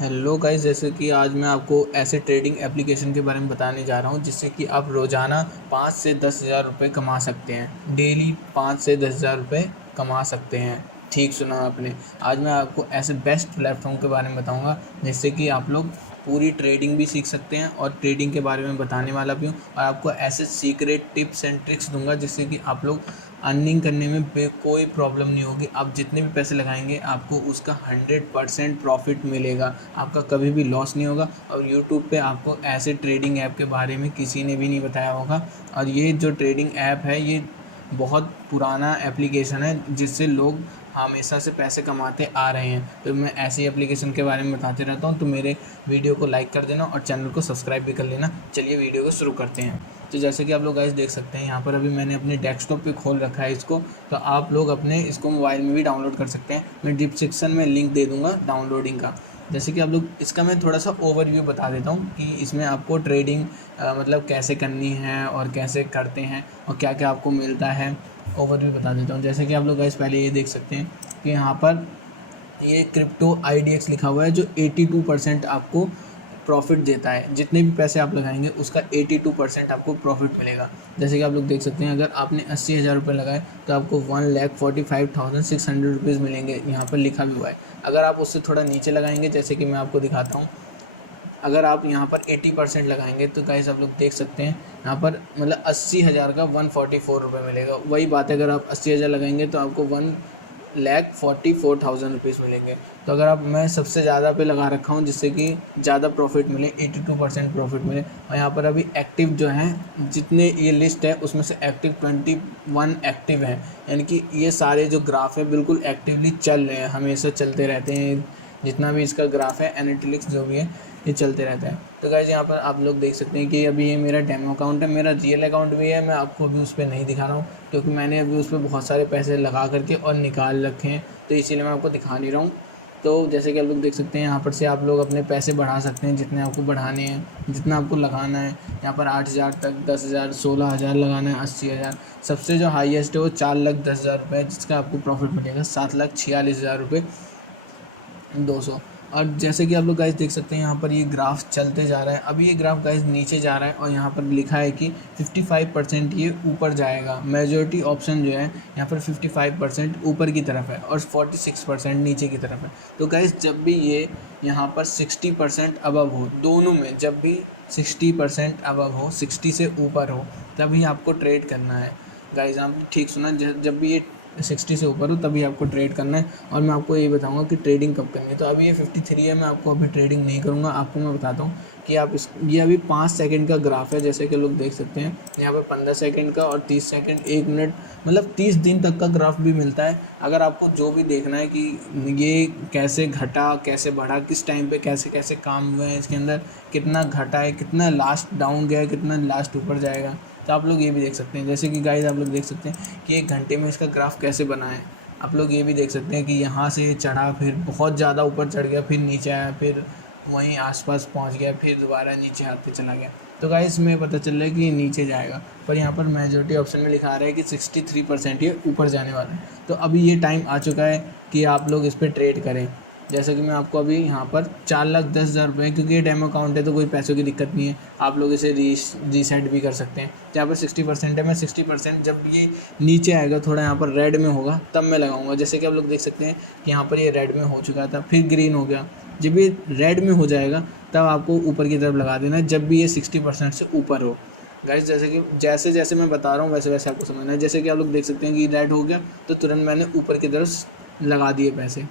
Hello guys, जैसे कि आज मैं आपको ऐसे ट्रेडिंग एप्लीकेशन के बारे में बताने जा रहा हूँ जिससे कि आप रोज़ाना 5 से 10 हज़ार रुपये कमा सकते हैं। डेली 5 से 10 हज़ार रुपये कमा सकते हैं। ठीक सुना आपने। आज मैं आपको ऐसे बेस्ट प्लेटफॉर्म के बारे में बताऊंगा जिससे कि आप लोग पूरी ट्रेडिंग भी सीख सकते हैं और ट्रेडिंग के बारे में बताने वाला भी हूँ और आपको ऐसे सीक्रेट टिप्स एंड ट्रिक्स दूंगा जिससे कि आप लोग अर्निंग करने में कोई प्रॉब्लम नहीं होगी। आप जितने भी पैसे लगाएंगे आपको उसका 100% प्रॉफिट मिलेगा। आपका कभी भी लॉस नहीं होगा। और यूट्यूब पे आपको ऐसे ट्रेडिंग ऐप के बारे में किसी ने भी नहीं बताया होगा। और ये जो ट्रेडिंग ऐप है ये बहुत पुराना एप्लीकेशन है जिससे लोग हमेशा से पैसे कमाते आ रहे हैं। तो मैं ऐसी एप्लीकेशन के बारे में बताते रहता हूँ। तो मेरे वीडियो को लाइक कर देना और चैनल को सब्सक्राइब भी कर लेना। चलिए वीडियो को शुरू करते हैं। तो जैसे कि आप लोग गाइस देख सकते हैं, यहाँ पर अभी मैंने अपने डेस्कटॉप पे खोल रखा है इसको। तो आप लोग अपने इसको मोबाइल में भी डाउनलोड कर सकते हैं। मैं डिस्क्रिप्शन में लिंक दे दूँगा डाउनलोडिंग का। जैसे कि आप लोग इसका मैं थोड़ा सा ओवरव्यू बता देता हूँ कि इसमें आपको ट्रेडिंग मतलब कैसे करनी है और कैसे करते हैं और क्या क्या आपको मिलता है। ओवरव्यू बता देता हूँ। जैसे कि आप लोग गाइस पहले ये देख सकते हैं कि यहाँ पर ये क्रिप्टो IDX लिखा हुआ है जो 82% आपको प्रॉफिट देता है। जितने भी पैसे आप लगाएंगे उसका 82% आपको प्रॉफिट मिलेगा। जैसे कि आप लोग देख सकते हैं, अगर आपने 80,000 रुपये लगाए तो आपको 1,45,600 रुपीज़ मिलेंगे। यहाँ पर लिखा भी हुआ है। अगर आप उससे थोड़ा नीचे लगाएंगे, जैसे कि मैं आपको दिखाता हूँ, अगर आप यहाँ पर 80% लगाएंगे तो गाइस आप लोग देख सकते हैं यहाँ पर मतलब 80,000 का 144 रुपये मिलेगा। वही बात है, अगर आप 80,000 लगाएंगे तो आपको 1,44,000 रुपीज़ मिलेंगे। तो अगर आप मैं सबसे ज़्यादा पे लगा रखा हूँ जिससे कि ज़्यादा प्रॉफिट मिले, 82% प्रॉफिट मिले। और यहाँ पर अभी एक्टिव जो हैं जितने ये लिस्ट है उसमें से एक्टिव 21 एक्टिव हैं। यानी कि ये सारे जो ग्राफ है बिल्कुल एक्टिवली चल रहे हैं, हमेशा चलते रहते हैं। जितना भी इसका ग्राफ है, एनालिटिक्स जो भी है, ये चलते रहता है। तो गाइस यहाँ पर आप लोग देख सकते हैं कि अभी ये मेरा डेमो अकाउंट है। मेरा रियल अकाउंट भी है, मैं आपको अभी उस पर नहीं दिखा रहा हूँ क्योंकि मैंने अभी उस पर बहुत सारे पैसे लगा करके और निकाल रखे हैं, तो इसीलिए मैं आपको दिखा नहीं रहा हूँ। तो जैसे कि आप लोग देख सकते हैं यहाँ पर से आप लोग अपने पैसे बढ़ा सकते हैं जितने आपको बढ़ाने हैं, जितना आपको लगाना है। यहाँ पर 8,000 तक, 10,000, 16,000 लगाना है, 80,000। सबसे जो हाईएस्ट है वो 4,10,000 रुपये है जिसका आपको प्रॉफिट मिलेगा 7,46,000 रुपये 200। और जैसे कि आप लोग गाइस देख सकते हैं यहाँ पर ये ग्राफ चलते जा रहा है। अभी ये ग्राफ गाइस नीचे जा रहा है और यहाँ पर लिखा है कि 55% ये ऊपर जाएगा। मेजॉरिटी ऑप्शन जो है यहाँ पर 55% ऊपर की तरफ है और 46% नीचे की तरफ है। तो गाइस जब भी ये यहाँ पर 60% अबव हो, दोनों में जब भी 60% अबव हो, 60 से ऊपर हो, तभी आपको ट्रेड करना है। गाइस आप ठीक सुना, जब भी ये 60 से ऊपर हो तभी आपको ट्रेड करना है। और मैं आपको ये बताऊंगा कि ट्रेडिंग कब करनी है। तो अभी ये 53 है, मैं आपको अभी ट्रेडिंग नहीं करूंगा। आपको मैं बताता हूँ कि आप ये अभी 5 सेकंड का ग्राफ है, जैसे कि लोग देख सकते हैं यहाँ पर 15 सेकंड का और 30 सेकंड, 1 मिनट, मतलब 30 दिन तक का ग्राफ भी मिलता है। अगर आपको जो भी देखना है कि ये कैसे घटा, कैसे बढ़ा, किस टाइम पे कैसे कैसे काम हुए हैं इसके अंदर, कितना घटा है, कितना लास्ट डाउन गया है, कितना लास्ट ऊपर जाएगा, तो आप लोग ये भी देख सकते हैं। जैसे कि गाइस आप लोग देख सकते हैं कि 1 घंटे में इसका ग्राफ कैसे बना है। आप लोग ये भी देख सकते हैं कि यहाँ से चढ़ा, फिर बहुत ज़्यादा ऊपर चढ़ गया, फिर नीचे आया, फिर वहीं आसपास पहुँच गया, फिर दोबारा नीचे आते चला गया। तो गाइस में पता चल रहा है कि ये नीचे जाएगा, पर यहाँ पर मेजॉरिटी ऑप्शन में लिखा रहा है कि 63% ये ऊपर जाने वाला है। तो अभी ये टाइम आ चुका है कि आप लोग इस पर ट्रेड करें। जैसा कि मैं आपको अभी यहाँ पर 4,10,000 रुपये, क्योंकि ये डेमो अकाउंट है तो कोई पैसों की दिक्कत नहीं है, आप लोग इसे रीसेट भी कर सकते हैं। यहाँ पर 60% है, मैं 60% जब ये नीचे आएगा, थोड़ा यहाँ पर रेड में होगा, तब मैं लगाऊंगा। जैसे कि आप लोग देख सकते हैं कि यहाँ पर ये रेड में हो चुका था, फिर ग्रीन हो गया। जब ये रेड में हो जाएगा तब आपको ऊपर की तरफ लगा देना है, जब भी ये 60% से ऊपर हो। गाइस जैसे जैसे मैं बता रहा हूँ वैसे वैसे आपको समझना है। जैसे कि आप लोग देख सकते हैं कि रेड हो गया तो तुरंत मैंने ऊपर की तरफ लगा दिए पैसे।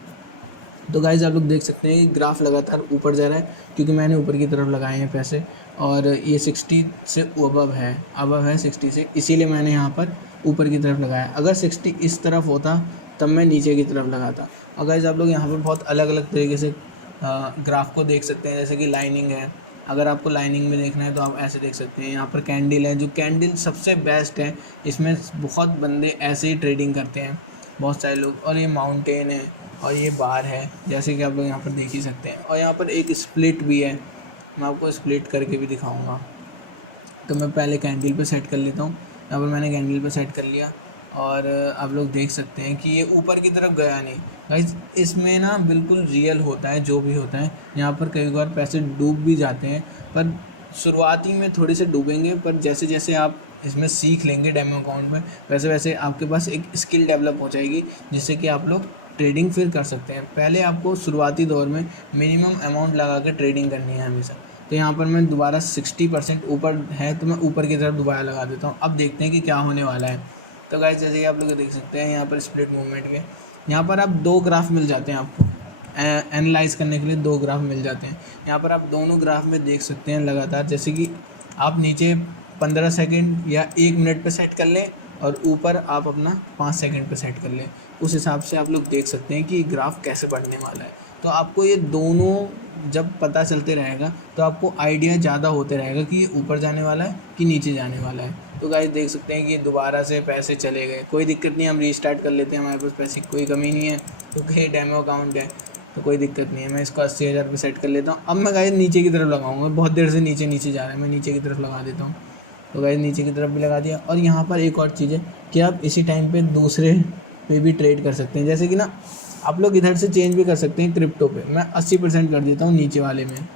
तो गाइज़ आप लोग देख सकते हैं कि ग्राफ लगातार ऊपर जा रहा है क्योंकि मैंने ऊपर की तरफ लगाए हैं पैसे, और ये 60 से अबव है 60 से, इसीलिए मैंने यहाँ पर ऊपर की तरफ लगाया। अगर 60 इस तरफ होता तब मैं नीचे की तरफ लगाता। और गाइज़ आप लोग यहाँ पर बहुत अलग अलग तरीके से ग्राफ को देख सकते हैं। जैसे कि लाइनिंग है, अगर आपको लाइनिंग में देखना है तो आप ऐसे देख सकते हैं। यहाँ पर कैंडल है, जो कैंडल सबसे बेस्ट है, इसमें बहुत बंदे ऐसे ही ट्रेडिंग करते हैं, बहुत सारे लोग। और ये माउंटेन है और ये बार है, जैसे कि आप लोग यहाँ पर देख ही सकते हैं। और यहाँ पर एक स्प्लिट भी है, मैं आपको स्प्लिट करके भी दिखाऊंगा। तो मैं पहले कैंडल पे सेट कर लेता हूँ। यहाँ पर मैंने कैंडल पे सेट कर लिया और आप लोग देख सकते हैं कि ये ऊपर की तरफ गया नहीं, गाइस इसमें ना बिल्कुल रियल होता है जो भी होता है। यहाँ पर कई बार पैसे डूब भी जाते हैं, पर शुरुआती में थोड़े से डूबेंगे, पर जैसे जैसे आप इसमें सीख लेंगे डेमो अकाउंट में, वैसे वैसे आपके पास एक स्किल डेवलप हो जाएगी, जिससे कि आप लोग ट्रेडिंग फिर कर सकते हैं। पहले आपको शुरुआती दौर में मिनिमम अमाउंट लगा के ट्रेडिंग करनी है हमेशा। तो यहाँ पर मैं दोबारा 60% ऊपर है तो मैं ऊपर की तरफ दोबारा लगा देता हूँ। अब देखते हैं कि क्या होने वाला है। तो गाइस जैसे कि आप लोग देख सकते हैं यहाँ पर स्प्लिट मूवमेंट के यहाँ पर आप 2 ग्राफ मिल जाते हैं, आपको एनालाइज करने के लिए 2 ग्राफ मिल जाते हैं। यहाँ पर आप दोनों ग्राफ में देख सकते हैं लगातार, जैसे कि आप नीचे 15 सेकंड या 1 मिनट पे सेट कर लें और ऊपर आप अपना 5 सेकंड पे सेट कर लें। उस हिसाब से आप लोग देख सकते हैं कि ग्राफ कैसे बढ़ने वाला है। तो आपको ये दोनों जब पता चलते रहेगा तो आपको आइडिया ज़्यादा होते रहेगा कि ये ऊपर जाने वाला है कि नीचे जाने वाला है। तो गाइस देख सकते हैं कि दोबारा से पैसे चले गए, कोई दिक्कत नहीं, हम रीस्टार्ट कर लेते हैं, हमारे पास पैसे की कोई कमी नहीं है क्योंकि ये डेमो अकाउंट है तो कोई दिक्कत नहीं है। मैं इसको 80,000 पे सेट कर लेता हूँ। अब मैं गाइस नीचे की तरफ लगाऊंगा, बहुत देर से नीचे नीचे जा रहा है, मैं नीचे की तरफ लगा देता हूँ। तो गाइस नीचे की तरफ भी लगा दिया। और यहाँ पर एक और चीज़ है कि आप इसी टाइम पे दूसरे पे भी ट्रेड कर सकते हैं, जैसे कि ना आप लोग इधर से चेंज भी कर सकते हैं क्रिप्टो पे। मैं 80% कर देता हूँ नीचे वाले में,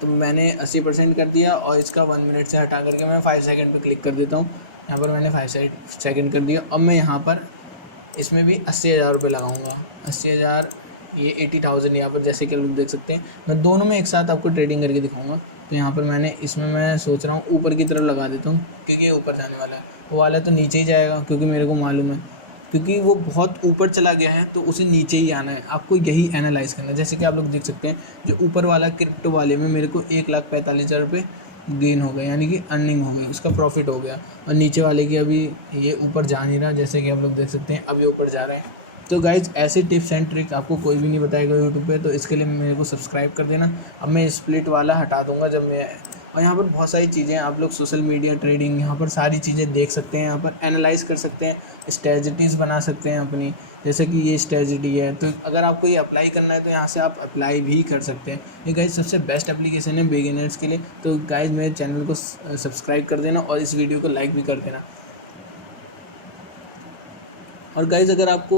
तो मैंने 80% कर दिया और इसका 1 मिनट से हटा करके मैं 5 सेकंड पे क्लिक कर देता हूँ। यहाँ पर मैंने 5 सेकंड कर दिया। अब मैं यहाँ पर इसमें भी 80,000 रुपये लगाऊंगा। 80,000 ये 80,000 यहाँ पर जैसे कि आप लोग देख सकते हैं। मैं दोनों में एक साथ आपको ट्रेडिंग करके दिखाऊंगा। तो यहाँ पर मैंने इसमें मैं सोच रहा हूँ ऊपर की तरफ लगा देता हूँ क्योंकि ये ऊपर जाने वाला है, वो वाला तो नीचे ही जाएगा क्योंकि मेरे को मालूम है, क्योंकि वो बहुत ऊपर चला गया है तो उसे नीचे ही आना है। आपको यही एनालाइज करना है। जैसे कि आप लोग देख सकते हैं जो ऊपर वाला क्रिप्टो वाले में मेरे को 1,45,000 रुपये गेन हो गए, यानी कि अर्निंग हो गई, उसका प्रॉफिट हो गया। और नीचे वाले की अभी ये ऊपर जा नहीं रहा, जैसे कि आप लोग देख सकते हैं अभी ऊपर जा रहे हैं। तो गाइज ऐसे टिप्स एंड ट्रिक आपको कोई भी नहीं बताएगा यूट्यूब पे, तो इसके लिए मेरे को सब्सक्राइब कर देना। अब मैं स्प्लिट वाला हटा दूंगा जब मैं, और यहाँ पर बहुत सारी चीज़ें आप लोग सोशल मीडिया ट्रेडिंग यहाँ पर सारी चीज़ें देख सकते हैं, यहाँ पर एनालाइज कर सकते हैं, स्ट्रेटजीज बना सकते हैं अपनी, जैसे कि ये स्ट्रेटजी है। तो अगर आपको ये अप्लाई करना है तो यहाँ से आप अप्लाई भी कर सकते हैं। ये गाइज सबसे बेस्ट एप्लीकेशन है बिगिनर्स के लिए। तो गाइज मेरे चैनल को सब्सक्राइब कर देना और इस वीडियो को लाइक भी कर देना। और गाइज़ अगर आपको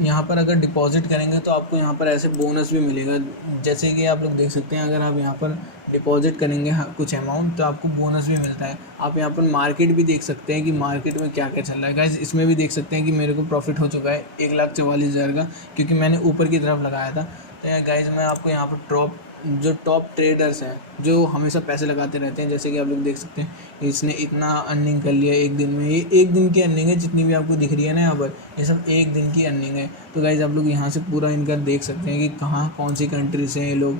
यहाँ पर अगर डिपॉजिट करेंगे तो आपको यहाँ पर ऐसे बोनस भी मिलेगा, जैसे कि आप लोग देख सकते हैं अगर आप यहाँ पर डिपॉजिट करेंगे कुछ अमाउंट तो आपको बोनस भी मिलता है। आप यहाँ पर मार्केट भी देख सकते हैं कि मार्केट में क्या क्या चल रहा है। गाइज़ इसमें भी देख सकते हैं कि मेरे को प्रॉफिट हो चुका है 1,44,000 का, क्योंकि मैंने ऊपर की तरफ लगाया था। तो गाइज़ मैं आपको यहाँ पर जो टॉप ट्रेडर्स हैं जो हमेशा पैसे लगाते रहते हैं, जैसे कि आप लोग देख सकते हैं इसने इतना अर्निंग कर लिया एक दिन में। ये एक दिन की अर्निंग है, जितनी भी आपको दिख रही है ना यहाँ पर, ये सब एक दिन की अर्निंग है। तो गाइज़ आप लोग यहाँ से पूरा इनका देख सकते हैं कि कहाँ कौन सी कंट्री से हैं ये लोग।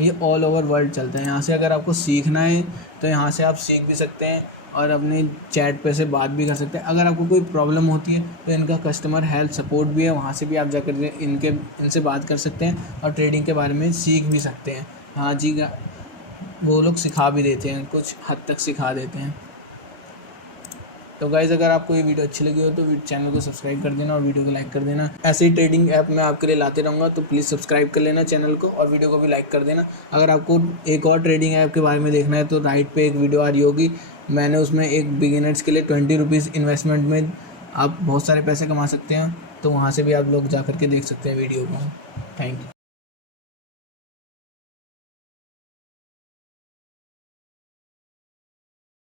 ये ऑल ओवर वर्ल्ड चलता है। यहाँ से अगर आपको सीखना है तो यहाँ से आप सीख भी सकते हैं और अपने चैट पे से बात भी कर सकते हैं। अगर आपको कोई प्रॉब्लम होती है तो इनका कस्टमर हेल्प सपोर्ट भी है, वहाँ से भी आप जाकर इनसे बात कर सकते हैं और ट्रेडिंग के बारे में सीख भी सकते हैं। हाँ जी, वो लोग सिखा भी देते हैं, कुछ हद तक सिखा देते हैं। तो गाइज़ अगर आपको ये वीडियो अच्छी लगी हो तो चैनल को सब्सक्राइब कर देना और वीडियो को लाइक कर देना। ऐसे ही ट्रेडिंग ऐप मैं आपके लिए लाते रहूँगा, तो प्लीज़ सब्सक्राइब कर लेना चैनल को और वीडियो को भी लाइक कर देना। अगर आपको एक और ट्रेडिंग ऐप के बारे में देखना है तो राइट पे एक वीडियो आ रही होगी, मैंने उसमें एक बिगिनर्स के लिए 20 रुपीज़ इन्वेस्टमेंट में आप बहुत सारे पैसे कमा सकते हैं, तो वहाँ से भी आप लोग जा कर के देख सकते हैं वीडियो को। Thank you.